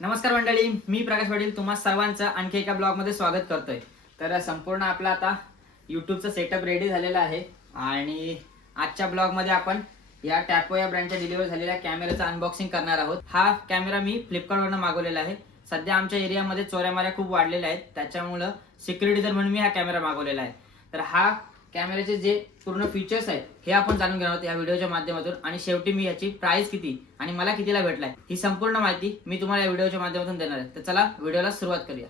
नमस्कार मंडळी, मी प्रकाश पाटील तुम्हा सर्वांचं आणखी एका ब्लॉगमध्ये स्वागत करतोय। तर संपूर्ण आपला आता यूट्यूबचा सेटअप रेडी झालेला आहे आणि आजच्या ब्लॉगमध्ये आपण या टॅपो या ब्रँडच्या डिलिव्हर झालेल्या कॅमेराचं अनबॉक्सिंग करणार आहोत। हा कॅमेरा मी फ्लिपकार्टवरून मागवलेला आहे। सध्या आमच्या एरियामध्ये चोऱ्यामाऱ्या खूप वाढलेल्या आहेत, त्याच्यामुळे सिक्युरिटी जर म्हणून मी हा कॅमेरा मागवलेला आहे। तर हा कॅमेऱ्याचे जे पूर्ण फीचर्स आहेत हे आपण जाणून घेणार आहोत या व्हिडिओच्या माध्यमातून आणि शेवटी मी याची प्राइस किती आणि मला कितीला भेटलाय ही संपूर्ण माहिती मी तुम्हाला या व्हिडिओच्या माध्यमातून देणार आहे। तर चला व्हिडिओला सुरुवात करूया।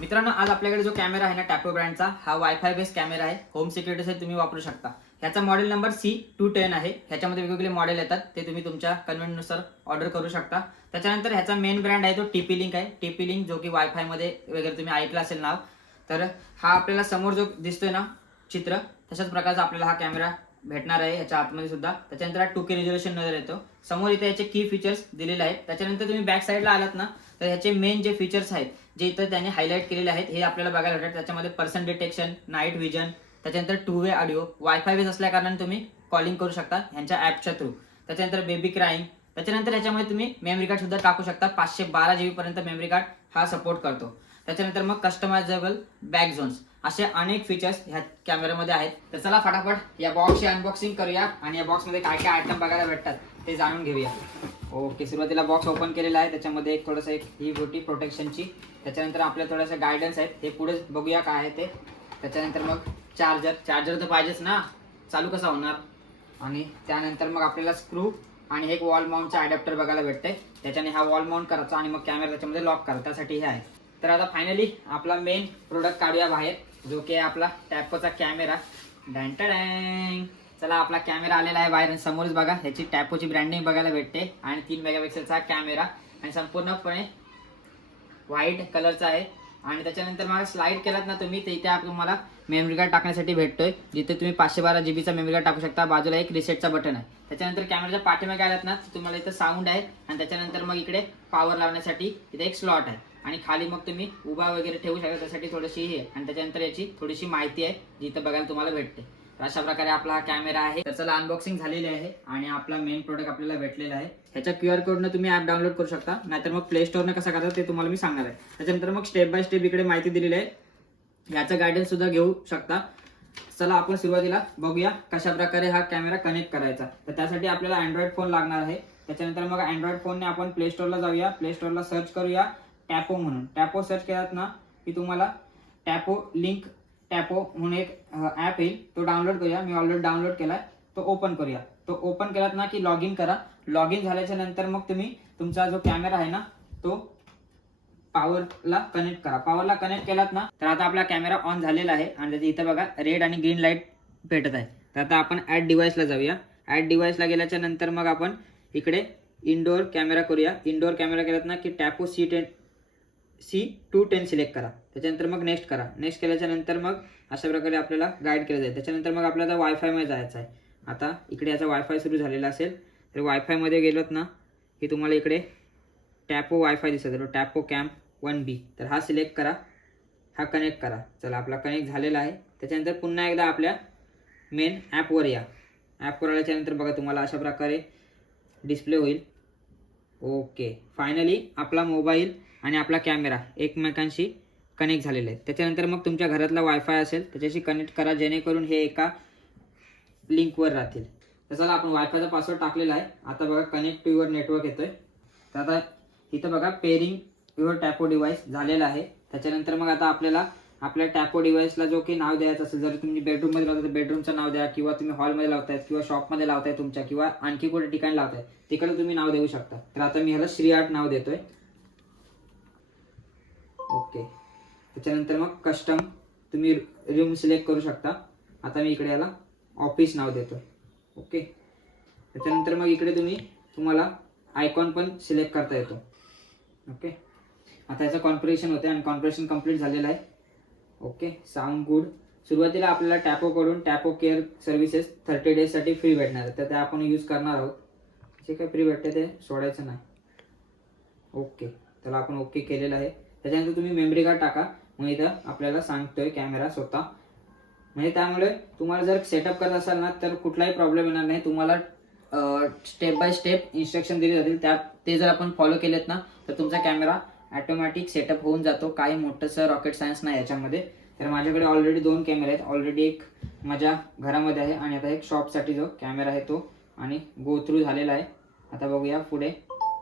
मित्रांनो, आज आपल्याकडे जो कॅमेरा आहे ना टॅपो ब्रँडचा, हा वायफाय बेस्ड कॅमेरा आहे। होम सिक्युरिटीसाठी तुम्ही वापरू शकता। ह्याचा मॉडेल नंबर C210 आहे। ह्याच्यामध्ये वेगवेगळे मॉडेल येतात, ते तुम्ही तुमच्या कन्व्हिनियन्सनुसार ऑर्डर करू शकता। त्याच्यानंतर ह्याचा मेन ब्रँड आहे तो TP Link आहे। TP Link जो की वायफाय मध्ये वगैरे तुम्ही ऐकलं असेल नाव। तर हा आपल्याला समोर जो दिसतोय ना चित्र, तशाच प्रकारचा आपल्याला हा कॅमेरा भेटणार आहे ह्याच्या आतमध्ये सुद्धा। त्याच्यानंतर हा 2K रिझोल्यूशन मध्ये येतो। समोर इथे याचे की फीचर्स दिलेले आहेत। त्याच्यानंतर तुम्ही बॅक साईडला आलात ना तर ह्याचे मेन जे फीचर्स आहेत जे इथं त्याने हायलाइट केलेले आहेत हे आपल्याला बघायला भेटतात। त्याच्यामध्ये पर्सन डिटेक्शन, नाईट विजन, त्याच्यानंतर 2 वे ऑडिओ, वायफाय बेस असल्या कारणाने तुम्ही कॉलिंग करू शकता ह्यांच्या ॲपच्या थ्रू। त्याच्यानंतर बेबी क्राईम, त्याच्यानंतर ह्याच्यामध्ये तुम्ही मेमरी कार्ड सुद्धा टाकू शकता। 512 GB पर्यंत मेमरी कार्ड हा सपोर्ट करतो। त्याच्यानंतर मग कस्टमायझेबल बॅक झोन्स, असे अनेक फीचर्स ह्या कॅमेऱ्यामध्ये आहेत। तर चला फटाफट या बॉक्सची अनबॉक्सिंग करूया आणि या बॉक्समध्ये काय काय आयटम बघायला भेटतात ते जाणून घेऊया। ओके, सुरुवातीला बॉक्स ओपन केलेला आहे। त्याच्यामध्ये एक थोडंसं ही ब्युटी प्रोटेक्शनची, त्याच्यानंतर आपल्याला थोडंसं गायडन्स आहेत, हे पुढे बघूया काय आहे ते। त्याच्यानंतर मग चार्जर तर पाहिजेच ना, चालू कसा होणार। आणि त्यानंतर मग आपल्याला स्क्रू आणि एक वॉल माउंटचा अडॅप्टर बघायला भेटते। त्याच्याने हा वॉल माउंट करायचा आणि मग कॅमेरा त्याच्यामध्ये लॉक करायचा, त्यासाठी हे आहे। तर आता फायनली आपला मेन प्रोडक्ट काढूया बाहेर, जो की आपला टॅपोचा कॅमेरा। चला, आपला कॅमेरा आलेला आहे बाहेर। समोरच बघा ह्याची टॅपोची ब्रँडिंग बघायला भेटते आणि 3 मेगापिक्सेलचा कॅमेरा आणि संपूर्णपणे व्हाईट कलरचा आहे। आणि त्याच्यानंतर मला स्लाइड केलात ना तुम्ही, तर इथे तुम्हाला मेमरी कार्ड टाकण्यासाठी भेटतोय, जिथे तुम्ही 512 GB चा मेमरी कार्ड टाकू शकता। बाजूला एक रिसेटचा बटन आहे। त्याच्यानंतर कॅमेराच्या पाठीमागे आलात ना तुम्हाला इथं साऊंड आहे आणि त्याच्यानंतर मग इकडे पॉवर लावण्यासाठी इथे एक स्लॉट आहे आणि खाली मग तुम्ही उभा वगैरे ठेवू शकता, त्यासाठी थोडीशी हे आणि त्याच्यानंतर याची थोडीशी माहिती आहे जी इथं बघायला तुम्हाला भेटते। तर अशा प्रकारे आपला हा कॅमेरा आहे। तर चला, अनबॉक्सिंग झालेली आहे आणि आपला मेन प्रोडक्ट आपल्याला भेटलेला आहे। ह्याच्या QR कोडनं तुम्ही ॲप डाउनलोड करू शकता, नाहीतर मग प्ले स्टोअरनं कसं करता ते तुम्हाला मी सांगणार आहे। त्याच्यानंतर मग स्टेप बाय स्टेप इकडे माहिती दिलेली आहे, ह्याचं गायडन्स सुद्धा घेऊ शकता। चला, आपण सुरुवातीला बघूया कशा प्रकारे हा कॅमेरा कनेक्ट करायचा। तर त्यासाठी आपल्याला अँड्रॉइड फोन लागणार आहे। त्याच्यानंतर मग अँड्रॉइड फोनने आपण प्ले स्टोअरला जाऊया। प्ले स्टोअरला सर्च करूया टॅपो म्हणून। टॅपो सर्च केलात ना की तुम्हाला टॅपो लिंक टॅपो म्हणून एक ॲप येईल, तो डाउनलोड करूया। मी ऑलरेडी डाउनलोड केलाय, तो ओपन करूया। तो ओपन केलात ना की लॉग इन करा। लॉग इन झाल्याच्या नंतर मग तुम्ही तुमचा जो कॅमेरा आहे ना तो पॉवरला कनेक्ट करा। पॉवरला कनेक्ट केलात ना तर आता आपला कॅमेरा ऑन झालेला आहे आणि त्याची इथं बघा रेड आणि ग्रीन लाईट भेटत आहे। तर आता आपण ॲड डिव्हाइसला जाऊया। ॲड डिव्हाइसला गेल्याच्या नंतर मग आपण इकडे इनडोअर कॅमेरा करूया। इनडोअर कॅमेरा केलात ना की टॅपो C210 सिलेक्ट करा। त्याच्यानंतर मग नेक्स्ट करा। नेक्स्ट केल्याच्या नंतर मग अशा प्रकारे आपल्याला गाईड केलं जाईल। त्याच्यानंतर मग आपल्याला वायफायमध्ये जायचं आहे। आता इकडे याचा वायफाय सुरू झालेला असेल तर वायफायमध्ये गेलोत ना की तुम्हाला इकडे टॅपो वायफाय दिसत आहे, टॅपो कॅम्प 1B, तर हा सिलेक्ट करा, हा कनेक्ट करा। चला, आपला कनेक्ट झालेला आहे। त्याच्यानंतर पुन्हा एकदा आपल्या मेन ॲपवर या। ॲपवर आल्याच्यानंतर बघा तुम्हाला अशा प्रकारे डिस्प्ले होईल। ओके, फायनली आपला मोबाईल आणि आपला कॅमेरा एकमेकांशी कनेक्ट झालेले आहेत। त्याच्यानंतर मग तुमच्या घरातला वायफाय असेल त्याच्याशी कनेक्ट करा, जेणेकरून हे एका लिंकवर राहतील। तर चला, आपण वायफायचा पासवर्ड टाकलेला आहे। आता बघा कनेक्ट टू युअर नेटवर्क येतोय। तर आता इथं बघा पेरिंग युअर टॅपो डिव्हाइस झालेला आहे। त्याच्यानंतर मग आता आपल्याला आपल्या टॅपो डिव्हाइसला जो की नाव द्यायचं असेल, जर तुम्ही बेडरूममध्ये लावताय तर बेडरूमचं नाव द्या, किंवा तुम्ही हॉलमध्ये लावतायत किंवा शॉपमध्ये लावताय तुमच्या, किंवा आणखी कुठे ठिकाणी लावताय तिकडे तुम्ही नाव देऊ शकता। तर आता मी ह्याला श्री आर्ट नाव देतोय। ओके, त्याच्यानंतर मग कस्टम तुम्ही रूम सिलेक्ट करू शकता। आता मी इकडे याला ऑफिस नाव देतो। ओके, त्याच्यानंतर मग इकडे तुम्हाला आयकॉन पण सिलेक्ट करता येतो। ओके, आता याचं कॉन्फिगरेशन होते आणि कॉन्फिगरेशन कंप्लीट झालेलं आहे। Okay, sound good. सुरुवातीला आपल्याला टॅपोकडून टॅपो केअर सर्व्हिसेस 30 डेजसाठी फ्री भेटणार आहे, तर ते आपण यूज करणार आहोत। जे काही फ्री भेटते ते सोडायचं नाही। ओके, त्याला आपण ओके केलेलं आहे। त्याच्यानंतर तुम्ही मेमरी कार्ड टाका, मग इथं आपल्याला सांगतोय कॅमेरा स्वतः, म्हणजे त्यामुळे तुम्हाला जर सेटअप करत असाल ना तर कुठलाही प्रॉब्लेम येणार नाही। तुम्हाला स्टेप बाय स्टेप इन्स्ट्रक्शन दिले जातील ते जर आपण फॉलो केलेत ना तर तुमचा कॅमेरा ऑटोमॅटिक सेटअप होऊन जातो. काही मोठंसं रॉकेट सायन्स नाही याच्यामध्ये. तर माझ्याकडे ऑलरेडी 2 कॅमेरे आहेत. ऑलरेडी एक माझ्या घरामध्ये आहे आणि आता एक शॉपसाठी जो कॅमेरा आहे तो आणि गो थ्रू झालेला आहे. आता बघूया पुढे.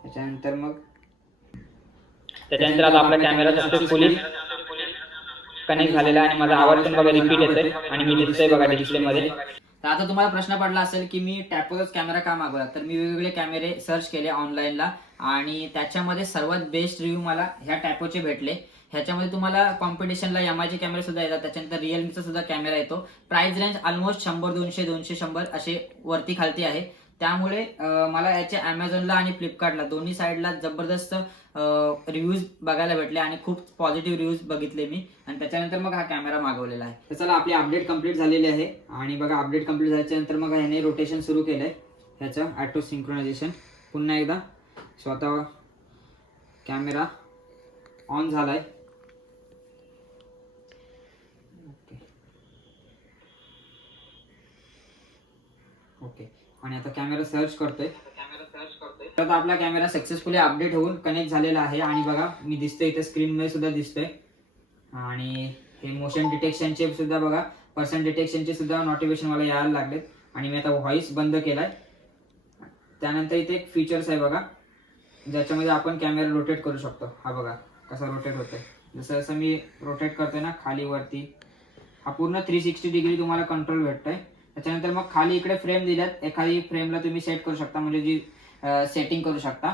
त्याच्यानंतर आता आपला कॅमेरा सक्सेसफुली कनेक्ट झालेला आहे आणि माझा आवाज पण बघा रिपीट येतोय आणि मी दिसतोय बघा डिस्प्लेमध्ये. तर आता तुम्हाला प्रश्न पडला असेल की मी टॅपोचाच कॅमेरा का मागवला. तर मी वेगवेगळे कॅमेरे सर्च केले ऑनलाईनला आणि त्याच्यामध्ये सर्वात बेस्ट रिव्ह्यू मला ह्या टॅपोचे भेटले. ह्याच्यामध्ये तुम्हाला कॉम्पिटिशनला एमआयचे कॅमेरे सुद्धा येतात. त्याच्यानंतर रिअलमीचा सुद्धा कॅमेरा येतो. प्राइस रेंज ऑलमोस्ट 100, 200, 200, 100 असे वरती खालती आहे. त्यामुळे मला याचे अमेझॉनला आणि फ्लिपकार्टला दोन्ही साईडला जबरदस्त रिव्ह्यूज बघायला भेटले आणि खूप पॉझिटिव्ह रिव्ह्यूज बघितले मी आणि त्याच्यानंतर मग हा कॅमेरा मागवलेला आहे. तर चला आपली अपडेट कंप्लीट झालेली आहे आणि बघा अपडेट कंप्लीट झाल्यानंतर मग ह्याने रोटेशन सुरू केलंय ह्याचं ऑटो सिंक्रोनायझेशन. पुन्हा एकदा स्वतः कॅमेरा ऑन झालाय. ओके आणि आता कॅमेरा सर्च करतोय. तर आपला कॅमेरा सक्सेसफुली अपडेट होऊन कनेक्ट झालेला आहे आणि बघा मी दिसतोय इथे स्क्रीनमध्ये सुद्धा दिसतोय आणि हे मोशन डिटेक्शनचे सुद्धा बघा पर्सन डिटेक्शनचे सुद्धा नोटिफिकेशन मला यायला लागलेत आणि मी आता व्हॉइस बंद केलाय. त्यानंतर इथे एक फीचर्स आहे बघा ज्याच्यामध्ये आपण कॅमेरा रोटेट करू शकतो. हा बघा कसा रोटेट होतोय. जसं जसं मी रोटेट करतोय ना खाली वरती हा पूर्ण 360 डिग्री तुम्हाला कंट्रोल भेटतोय. त्याच्यानंतर मग खाली इकडे फ्रेम दिल्यात. एखादी फ्रेमला तुम्ही सेट करू शकता म्हणजे जी सेटिंग करू शकता.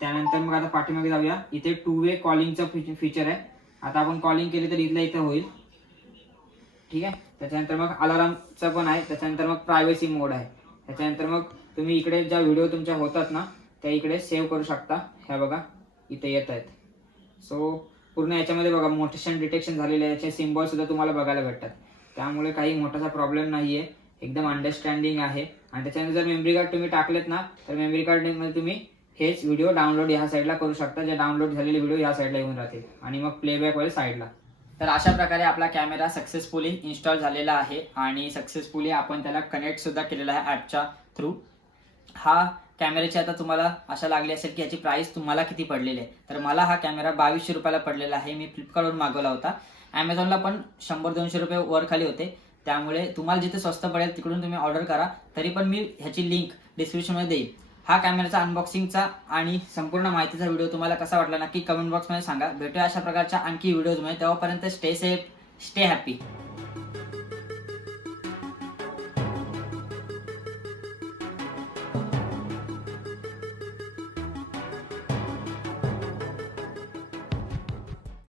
त्यानंतर मग आता पाठीमागे जाऊया. इथे 2 वे कॉलिंगचं फीचर आहे. आता आपण कॉलिंग केली तर इथल्या इथं होईल. ठीक आहे. त्याच्यानंतर मग अलारामचं पण आहे. त्याच्यानंतर मग प्रायव्हसी मोड आहे. त्याच्यानंतर मग तुम्ही इकडे ज्या व्हिडिओ तुमच्या होतात ना त्या इकडे सेव्ह करू शकता. ह्या बघा इथे येत आहेत. सो पूर्ण याच्यामध्ये बघा मोशन डिटेक्शन झालेले आहे. याचे सिम्बॉल सुद्धा तुम्हाला बघायला भेटतात. त्यामुळे काही मोठासा प्रॉब्लेम नाहीये. एकदम अंडरस्टँडिंग आहे. आणि त्याच्यानंतर जर मेमरी कार्ड तुम्ही टाकलेत ना तर मेमरी कार्डमध्ये तुम्ही हेच व्हिडिओ डाउनलोड ह्या साईडला करू शकता. जे डाउनलोड झालेले व्हिडिओ या साईडला येऊन राहतील आणि मग प्लेबॅक वगैरे साईडला. तर अशा प्रकारे आपला कॅमेरा सक्सेसफुली इन्स्टॉल झालेला आहे आणि सक्सेसफुली आपण त्याला कनेक्ट सुद्धा केलेला आहे ॲपच्या थ्रू. हा कॅमेऱ्याची आता तुम्हाला आशा लागली असेल की याची प्राइस तुम्हाला किती पडलेली आहे. तर मला हा कॅमेरा 2200 रुपयाला पडलेला आहे. मी फ्लिपकार्टवरून मागवला होता. ॲमेझॉनला पण 100-200 रुपये वर खाली होते. त्यामुळे तुम्हाला जिथे स्वस्त पडेल तिकडून तुम्ही ऑर्डर करा. तरी पण मी ह्याची लिंक डिस्क्रिप्शनमध्ये देईन. हा कॅमेराचा अनबॉक्सिंगचा आणि संपूर्ण माहितीचा व्हिडिओ तुम्हाला कसा वाटला नक्की कमेंट बॉक्समध्ये सांगा. भेटूया अशा प्रकारच्या आणखी व्हिडिओजमध्ये. तेव्हापर्यंत स्टे सेफ, स्टे हॅपी.